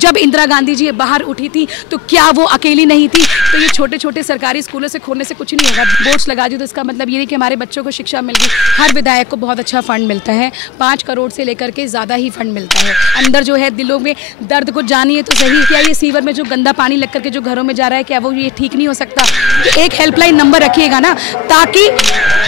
जब इंदिरा गांधी जी बाहर उठी थी तो क्या वो अकेली नहीं थी? तो ये छोटे छोटे सरकारी स्कूलों से खोलने से कुछ नहीं होगा। बोर्ड्स लगा दी तो इसका मतलब ये नहीं कि हमारे बच्चों को शिक्षा मिल गई। हर विधायक को बहुत अच्छा फंड मिलता है, 5 करोड़ से लेकर के ज़्यादा ही फंड मिलता है। अंदर जो है दिलों में दर्द को जानिए तो सही, क्या ये सीवर में जो गंदा पानी लग करके जो घरों में जा रहा है क्या वो ये ठीक नहीं हो सकता? तो एक हेल्पलाइन नंबर रखिएगा ना, ताकि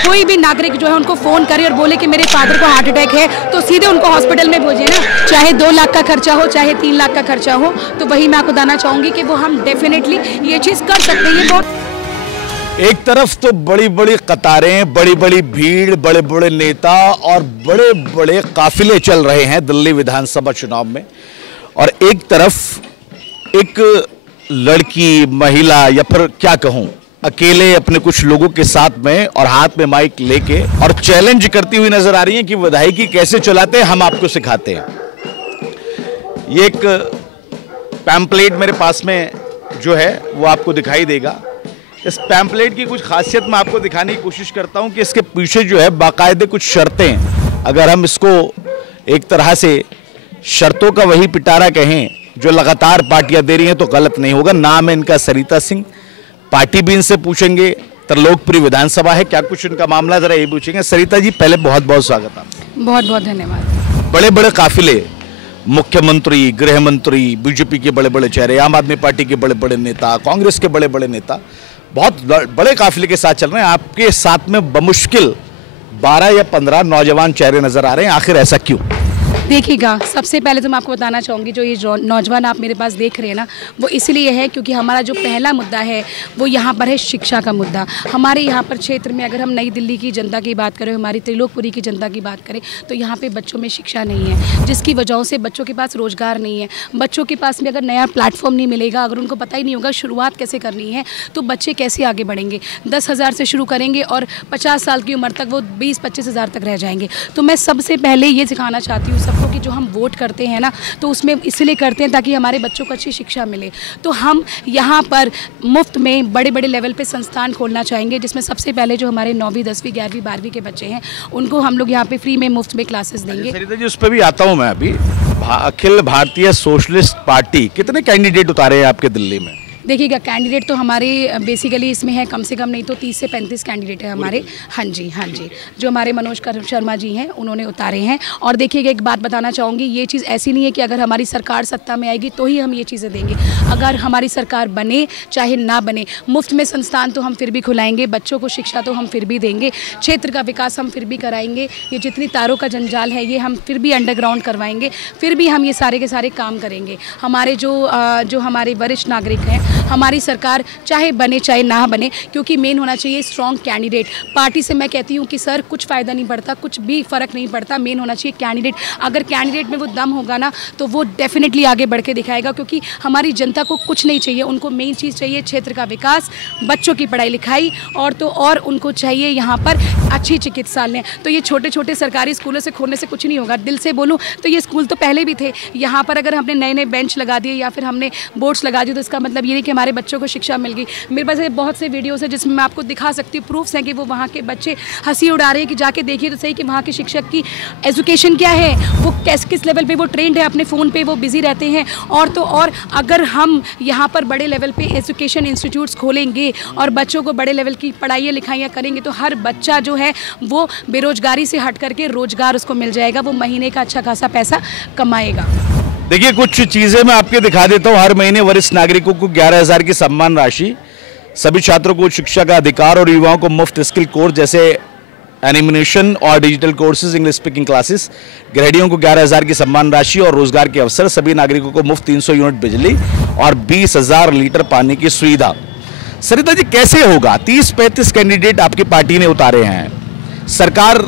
कोई भी नागरिक जो है उनको फ़ोन करे और बोले कि मेरे फादर को हार्ट अटैक है तो सीधे उनको हॉस्पिटल में भेजिए ना। चाहे 2 लाख का खर्चा हो, चाहे 3 लाख का खर्चा हो, तो वही मैं आपको बताना चाहूँगी कि वो हम डेफिनेटली ये चीज़ कर सकते हैं। बहुत एक तरफ तो बड़ी बड़ी कतारें, बड़ी बड़ी भीड़, बड़े बड़े नेता और बड़े बड़े काफिले चल रहे हैं दिल्ली विधानसभा चुनाव में, और एक तरफ एक लड़की, महिला या फिर क्या कहूं, अकेले अपने कुछ लोगों के साथ में और हाथ में माइक लेके और चैलेंज करती हुई नजर आ रही है कि विधायकी कैसे चलाते हैं, हम आपको सिखाते हैं। ये एक पैम्पलेट मेरे पास में जो है वो आपको दिखाई देगा। इस पैम्पलेट की कुछ खासियत मैं आपको दिखाने की कोशिश करता हूं कि इसके पीछे जो है बाकायदे कुछ शर्तें हैं। अगर हम इसको एक तरह से शर्तों का वही पिटारा कहें जो लगातार पार्टियां दे रही हैं तो गलत नहीं होगा। नाम है इनका सरिता सिंह, पार्टी भी इनसे पूछेंगे, त्रिलोकपुरी विधानसभा है, क्या कुछ इनका मामला जरा ये पूछेंगे। सरिता जी पहले बहुत बहुत स्वागत आपका। बहुत बहुत धन्यवाद। बड़े बड़े काफिले, मुख्यमंत्री, गृह मंत्री, बीजेपी के बड़े बड़े चेहरे, आम आदमी पार्टी के बड़े बड़े नेता, कांग्रेस के बड़े बड़े नेता बहुत बड़े काफिले के साथ चल रहे हैं। आपके साथ में बमुश्किल 12 या 15 नौजवान चेहरे नजर आ रहे हैं, आखिर ऐसा क्यों? देखिएगा, सबसे पहले तो मैं आपको बताना चाहूँगी जो ये नौजवान आप मेरे पास देख रहे हैं ना, वो इसलिए है क्योंकि हमारा जो पहला मुद्दा है वो यहाँ पर है शिक्षा का मुद्दा। हमारे यहाँ पर क्षेत्र में अगर हम नई दिल्ली की जनता की बात करें, हमारी त्रिलोकपुरी की जनता की बात करें, तो यहाँ पे बच्चों में शिक्षा नहीं है, जिसकी वजहों से बच्चों के पास रोज़गार नहीं है। बच्चों के पास में अगर नया प्लेटफॉर्म नहीं मिलेगा, अगर उनको पता ही नहीं होगा शुरुआत कैसे करनी है, तो बच्चे कैसे आगे बढ़ेंगे? 10,000 से शुरू करेंगे और 50 साल की उम्र तक वो 20-25 हज़ार तक रह जाएंगे। तो मैं सबसे पहले ये सिखाना चाहती हूँ सबको कि जो हम वोट करते हैं ना, तो उसमें इसलिए करते हैं ताकि हमारे बच्चों को अच्छी शिक्षा मिले। तो हम यहाँ पर मुफ्त में बड़े बड़े लेवल पे संस्थान खोलना चाहेंगे, जिसमें सबसे पहले जो हमारे 9वीं 10वीं 11वीं 12वीं के बच्चे हैं उनको हम लोग यहाँ पे फ्री में मुफ्त में क्लासेस देंगे। सरिता जी उस पर भी आता हूँ मैं अभी। अखिल भारतीय सोशलिस्ट पार्टी कितने कैंडिडेट उतारे हैं आपके दिल्ली में? देखिएगा, कैंडिडेट तो हमारे बेसिकली इसमें है कम से कम नहीं तो 30 से 35 कैंडिडेट है हमारे। हाँ जी, जो हमारे मनोज शर्मा जी हैं उन्होंने उतारे हैं। और देखिएगा, एक बात बताना चाहूँगी, ये चीज़ ऐसी नहीं है कि अगर हमारी सरकार सत्ता में आएगी तो ही हम ये चीज़ें देंगे। अगर हमारी सरकार बने चाहे ना बने, मुफ्त में संस्थान तो हम फिर भी खुलाएंगे, बच्चों को शिक्षा तो हम फिर भी देंगे, क्षेत्र का विकास हम फिर भी कराएंगे। ये जितनी तारों का जंजाल है ये हम फिर भी अंडरग्राउंड करवाएंगे, फिर भी हम ये सारे के सारे काम करेंगे। हमारे जो हमारे वरिष्ठ नागरिक हैं, हमारी सरकार चाहे बने चाहे ना बने, क्योंकि मेन होना चाहिए स्ट्रॉन्ग कैंडिडेट। पार्टी से मैं कहती हूँ कि सर कुछ फ़ायदा नहीं पड़ता, कुछ भी फ़र्क नहीं पड़ता, मेन होना चाहिए कैंडिडेट। अगर कैंडिडेट में वो दम होगा ना तो वो डेफिनेटली आगे बढ़ के दिखाएगा, क्योंकि हमारी जनता को कुछ नहीं चाहिए, उनको मेन चीज़ चाहिए क्षेत्र का विकास, बच्चों की पढ़ाई लिखाई, और तो और उनको चाहिए यहाँ पर अच्छी चिकित्सालय। तो ये छोटे छोटे सरकारी स्कूलों से खोलने से कुछ नहीं होगा। दिल से बोलूँ तो ये स्कूल तो पहले भी थे। यहाँ पर अगर हमने नए नए बेंच लगा दिए या फिर हमने बोर्ड्स लगा दिए तो इसका मतलब ये नहीं कि हमारे बच्चों को शिक्षा मिल गई। मेरे पास बहुत से वीडियोस हैं जिसमें मैं आपको दिखा सकती हूँ, प्रूफ्स हैं कि वो वहाँ के बच्चे हंसी उड़ा रहे हैं कि जाके देखिए तो सही कि वहाँ के शिक्षक की एजुकेशन क्या है, वो किस लेवल पे वो ट्रेंड है, अपने फ़ोन पे वो बिजी रहते हैं। और तो और अगर हम यहाँ पर बड़े लेवल पे एजुकेशन इंस्टीट्यूट्स खोलेंगे और बच्चों को बड़े लेवल की पढ़ाइयाँ लिखाइयाँ करेंगे तो हर बच्चा जो है वो बेरोजगारी से हट करके रोजगार उसको मिल जाएगा, वो महीने का अच्छा खासा पैसा कमाएगा। देखिए, कुछ चीजें मैं आपके दिखा देता हूँ। हर महीने वरिष्ठ नागरिकों को 11,000 की सम्मान राशि, सभी छात्रों को शिक्षा का अधिकार और युवाओं को मुफ्त स्किल कोर्स जैसे एनिमेशन और digital courses, English speaking classes, गृहिणियों को 11,000 की सम्मान राशि और रोजगार के अवसर, सभी नागरिकों को मुफ्त 300 यूनिट बिजली और 20,000 लीटर पानी की सुविधा। सरिता जी कैसे होगा? 30-35 कैंडिडेट आपकी पार्टी ने उतारे हैं, सरकार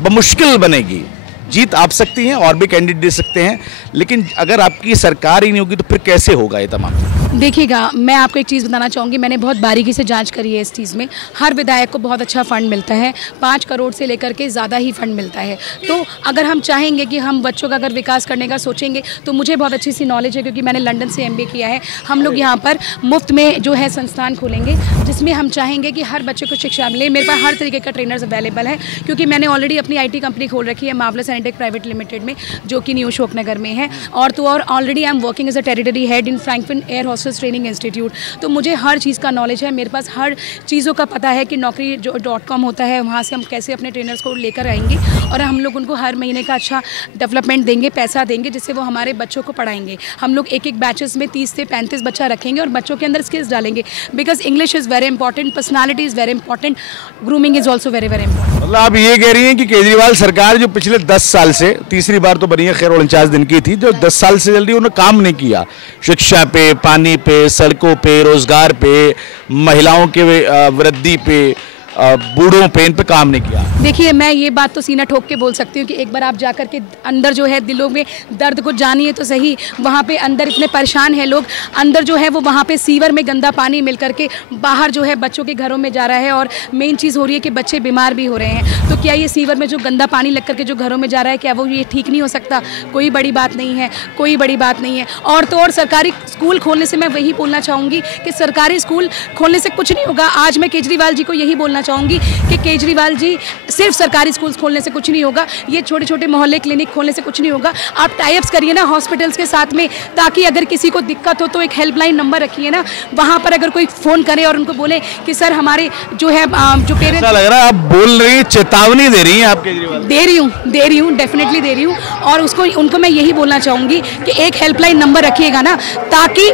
बमुश्किल बनेगी, जीत आप सकती हैं और भी कैंडिडेट दे सकते हैं, लेकिन अगर आपकी सरकार ही नहीं होगी तो फिर कैसे होगा ये तमाम? देखिएगा, मैं आपको एक चीज़ बताना चाहूँगी, मैंने बहुत बारीकी से जांच करी है इस चीज़ में। हर विधायक को बहुत अच्छा फंड मिलता है, 5 करोड़ से लेकर के ज़्यादा ही फंड मिलता है। तो अगर हम चाहेंगे कि हम बच्चों का अगर विकास करने का सोचेंगे तो मुझे बहुत अच्छी सी नॉलेज है क्योंकि मैंने लंदन से MBA किया है। हम लोग यहाँ पर मुफ्त में जो है संस्थान खोलेंगे जिसमें हम चाहेंगे कि हर बच्चे को शिक्षा मिले। मेरे पास हर तरीके का ट्रेनर्स अवेलेबल है, क्योंकि मैंने ऑलरेडी अपनी IT कंपनी खोल रखी है मार्वलस एंड प्राइवेट लिमिटेड में, जो कि न्यू अशोकनगर में है। और already I am working as a territory head in Frankfurt air hostess training institute. तो मुझे हर चीज़ का नॉलेज है, मेरे पास हर चीज़ों का पता है कि नौकरी जो .com होता है वहाँ से हम कैसे अपने ट्रेनर्स को लेकर आएंगे और हम लोग उनको हर महीने का अच्छा डेवलपमेंट देंगे, पैसा देंगे, जिससे वो हमारे बच्चों को पढ़ाएंगे। हम लोग एक बैचेस में 30 से 35 बच्चा रखेंगे और बच्चों के अंदर स्किल्स डालेंगे, because English is very important, personality is very important, grooming is also very very important. मतलब आप ये कह रही हैं कि केजरीवाल सरकार जो पिछले 10 साल से, तीसरी बार तो बनी है खैर 49 दिन की थी, जो 10 साल से जल्दी उन्होंने काम नहीं किया शिक्षा पे, पानी पे, सड़कों पे, रोजगार पे, महिलाओं के वृद्धि पे, बूढ़ों पे, इन पे काम नहीं किया। देखिए, मैं ये बात तो सीना ठोक के बोल सकती हूँ कि एक बार आप जाकर के अंदर जो है दिलों में दर्द को जानिए तो सही। वहाँ पे अंदर इतने परेशान हैं लोग, अंदर जो है वो वहाँ पे सीवर में गंदा पानी मिल करके बाहर जो है बच्चों के घरों में जा रहा है, और मेन चीज़ हो रही है कि बच्चे बीमार भी हो रहे हैं। तो क्या ये सीवर में जो गंदा पानी लग करके जो घरों में जा रहा है, क्या वो ये ठीक नहीं हो सकता? कोई बड़ी बात नहीं है, कोई बड़ी बात नहीं है। और तो और सरकारी स्कूल खोलने से मैं वही बोलना चाहूँगी कि सरकारी स्कूल खोलने से कुछ नहीं होगा। आज मैं केजरीवाल जी को यही बोलना चाहूँगी कि केजरीवाल जी, सिर्फ सरकारी स्कूल्स खोलने से कुछ नहीं होगा, ये छोटे छोटे मोहल्ले क्लिनिक खोलने से कुछ नहीं होगा। आप टाइप्स करिए ना हॉस्पिटल्स के साथ में, ताकि अगर किसी को दिक्कत हो तो एक हेल्पलाइन नंबर रखिए ना, वहाँ पर अगर कोई फ़ोन करे और उनको बोले कि सर हमारे जो है जो पेरेंट्स, ऐसा लग रहा है आप बोल रही हैं, चेतावनी दे रही हैं आप केजरीवाल? दे रही हूँ, डेफिनेटली दे रही हूँ। और उनको मैं यही बोलना चाहूँगी कि एक हेल्पलाइन नंबर रखिएगा ना, ताकि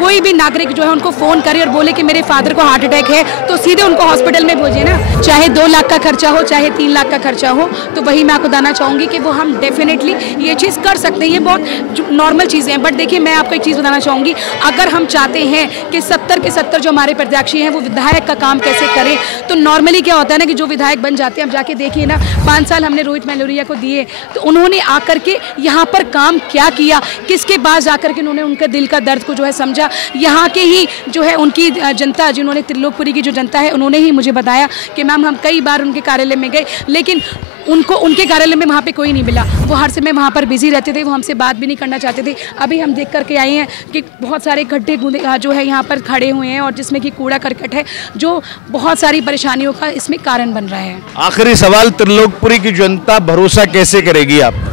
कोई भी नागरिक जो है उनको फ़ोन करे और बोले कि मेरे फादर को हार्ट अटैक है, तो सीधे उनको हॉस्पिटल में भेजिए ना। चाहे 2 लाख का खर्चा हो, चाहे 3 लाख का खर्चा हो, तो वही मैं आपको बताना चाहूँगी कि वो हम डेफिनेटली ये चीज़ कर सकते हैं। ये बहुत नॉर्मल चीज़ें हैं। बट देखिए, मैं आपको एक चीज़ बताना चाहूँगी, अगर हम चाहते हैं कि 70 के 70 जो हमारे प्रत्याशी हैं वो विधायक का काम कैसे करें, तो नॉर्मली क्या होता है ना कि जो विधायक बन जाते हैं, अब जाके देखिए ना, 5 साल हमने रोहित मैलोरिया को दिए, तो उन्होंने आकर के यहाँ पर काम क्या किया, किसके पास जाकर के उन्होंने उनके दिल का दर्द को जो है समझा। यहाँ के ही जो है उनकी जनता, जिन्होंने त्रिलोकपुरी की जो जनता है, उन्होंने ही मुझे बताया कि मैम हम कई बार उनके कार्यालय में गए, लेकिन उनके कार्यालय में वहाँ पे कोई नहीं मिला। वो हर समय वहाँ पर बिजी रहते थे, वो हमसे बात भी नहीं करना चाहते थे। अभी हम देख करके आए हैं कि बहुत सारे गड्ढे जो है यहाँ पर खड़े हुए हैं, और जिसमें कि कूड़ा करकट है, जो बहुत सारी परेशानियों का इसमें कारण बन रहा है। आखिरी सवाल, त्रिलोकपुरी की जनता भरोसा कैसे करेगी आप?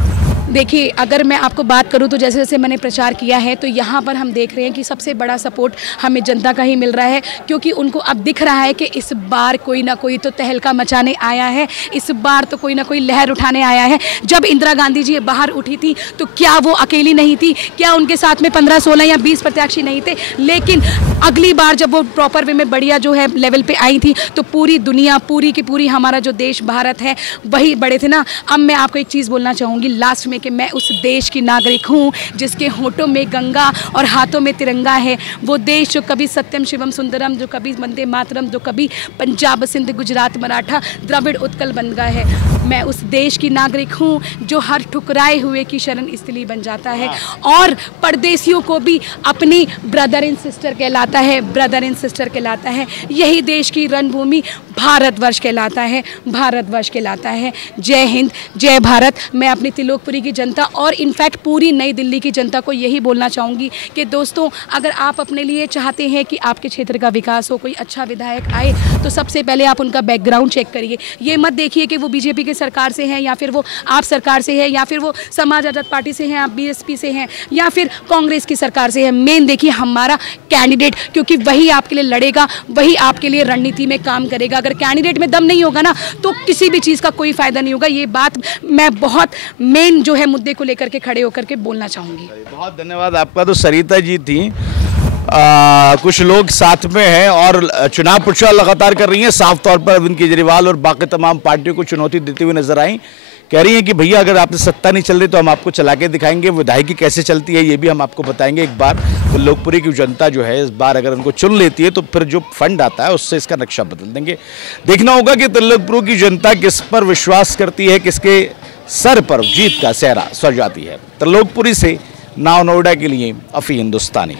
देखिए, अगर मैं आपको बात करूं तो जैसे जैसे मैंने प्रचार किया है, तो यहाँ पर हम देख रहे हैं कि सबसे बड़ा सपोर्ट हमें जनता का ही मिल रहा है, क्योंकि उनको अब दिख रहा है कि इस बार कोई ना कोई तो तहलका मचाने आया है, इस बार तो कोई ना कोई लहर उठाने आया है। जब इंदिरा गांधी जी बाहर उठी थी तो क्या वो अकेली नहीं थी? क्या उनके साथ में 15, 16 या 20 प्रत्याशी नहीं थे? लेकिन अगली बार जब वो प्रॉपर वे में बढ़िया जो है लेवल पे आई थी, तो पूरी दुनिया, पूरी की पूरी हमारा जो देश भारत है वही बड़े थे ना। अब मैं आपको एक चीज़ बोलना चाहूँगी लास्ट में, कि मैं उस देश की नागरिक हूँ जिसके होठों में गंगा और हाथों में तिरंगा है। वो देश जो कभी सत्यम शिवम सुंदरम, जो कभी वंदे मातरम, जो कभी पंजाब सिंध गुजरात मराठा द्रविड़ उत्कल बन गया है। मैं उस देश की नागरिक हूँ जो हर ठुकराए हुए की शरण स्थली बन जाता है, और परदेशियों को भी अपनी ब्रदर एंड सिस्टर कहलाता है, ब्रदर एंड सिस्टर कहलाता है। यही देश की रणभूमि भारतवर्ष कहलाता है, भारतवर्ष कहलाता है। जय हिंद, जय भारत। मैं अपनी त्रिलोकपुरी की जनता और इनफैक्ट पूरी नई दिल्ली की जनता को यही बोलना चाहूँगी कि दोस्तों, अगर आप अपने लिए चाहते हैं कि आपके क्षेत्र का विकास हो, कोई अच्छा विधायक आए, तो सबसे पहले आप उनका बैकग्राउंड चेक करिए। ये मत देखिए कि वो बीजेपी के सरकार से हैं, या फिर वो आप सरकार से है, या फिर वो समाज आजाद पार्टी से हैं, आप बीएसपी से हैं, या फिर कांग्रेस की सरकार से है। मेन देखिए हमारा कैंडिडेट, क्योंकि वही आपके लिए लड़ेगा, वही आपके लिए रणनीति में काम करेगा। अगर कैंडिडेट में दम नहीं होगा ना, तो किसी भी चीज़ का कोई फायदा नहीं होगा। ये बात मैं बहुत मेन जो है मुद्दे को लेकर के खड़े होकर के बोलना चाहूँगी। बहुत धन्यवाद आपका। तो सरिता जी थी, कुछ लोग साथ में हैं और चुनाव प्रचार लगातार कर रही हैं। साफ तौर पर अरविंद केजरीवाल और बाकी तमाम पार्टियों को चुनौती देते हुए नजर आई। कह रही हैं कि भैया, अगर आपसे सत्ता नहीं चल रही तो हम आपको चला के दिखाएंगे, विधायकी कैसे चलती है ये भी हम आपको बताएंगे एक बार। तो लोकपुरी की जनता जो है इस बार अगर उनको चुन लेती है तो फिर जो फंड आता है उससे इसका नक्शा बदल देंगे। देखना होगा कि त्रिलोकपुर की जनता किस पर विश्वास करती है, किसके सर पर जीत का सेहरा सजाती है। त्रिलोकपुरी से नाव नोएडा के लिए अफी हिंदुस्तानी।